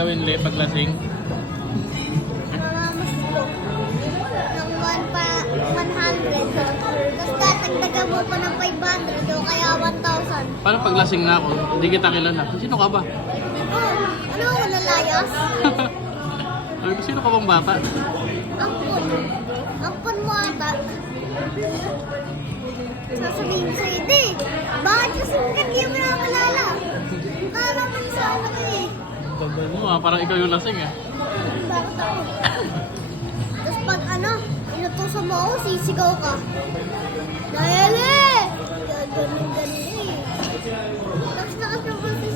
gagawin le paglasing? Mamamas ko. Ng 100. Tapos tatagdagan mo pa ng 500 o kaya 1,000. Paano paglasing na ako? Hindi kita kilala. Sino ka ba? Oh, ano ako nalayas? Ay, sino ka bang bata? Ampun. Ampun mo ata. Sasabihin ko sa'yo, di. Bakit kasi hindi mo na kalala? Kala mo sa ano ko eh. Babal mo ah, parang ikaw yung lasing eh. Bakit ako? Tapos pag ano, inutusan mo ako, sisigaw ka. Dahil eh! Ganun eh. Tapos nakasama sa